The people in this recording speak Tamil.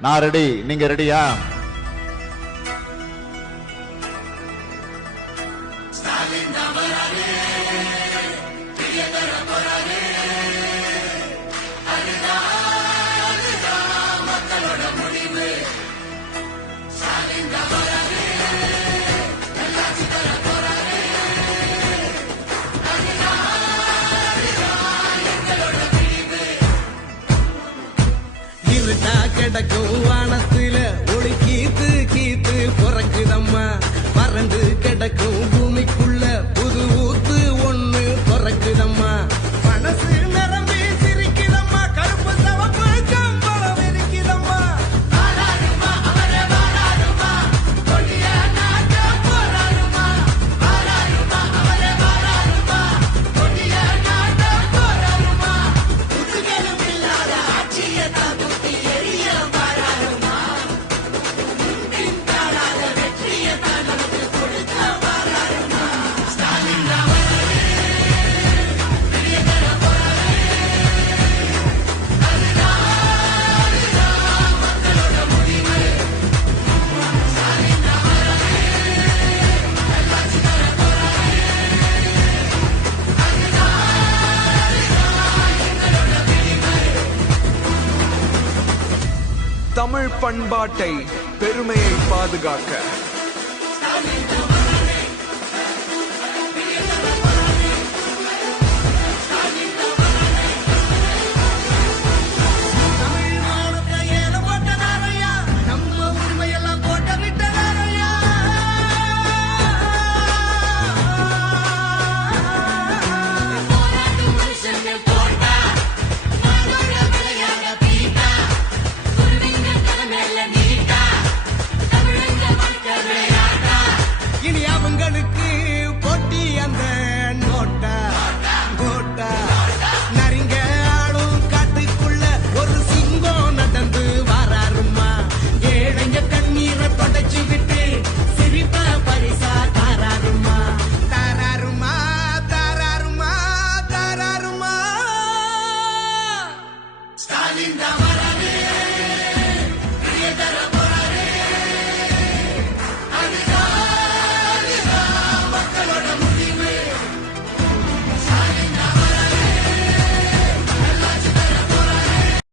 நான் ரெடி, நீங்க ரெடியா? கிடக்கும் வானத்துல ஒளி கீத்து கீத்து பிறக்குதம்மா. வறண்டு கிடக்கும் பூமிக்குள்ள புது ஊத்து ஒண்ணு பிறக்குதம்மா. மனசு நிரம்பி சிரிக்குதம்மா. கருப்பு சவப்பு கம்பளம் இருக்குதம்மா. தமிழ் பண்பாட்டை பெருமையை பாதுகாக்க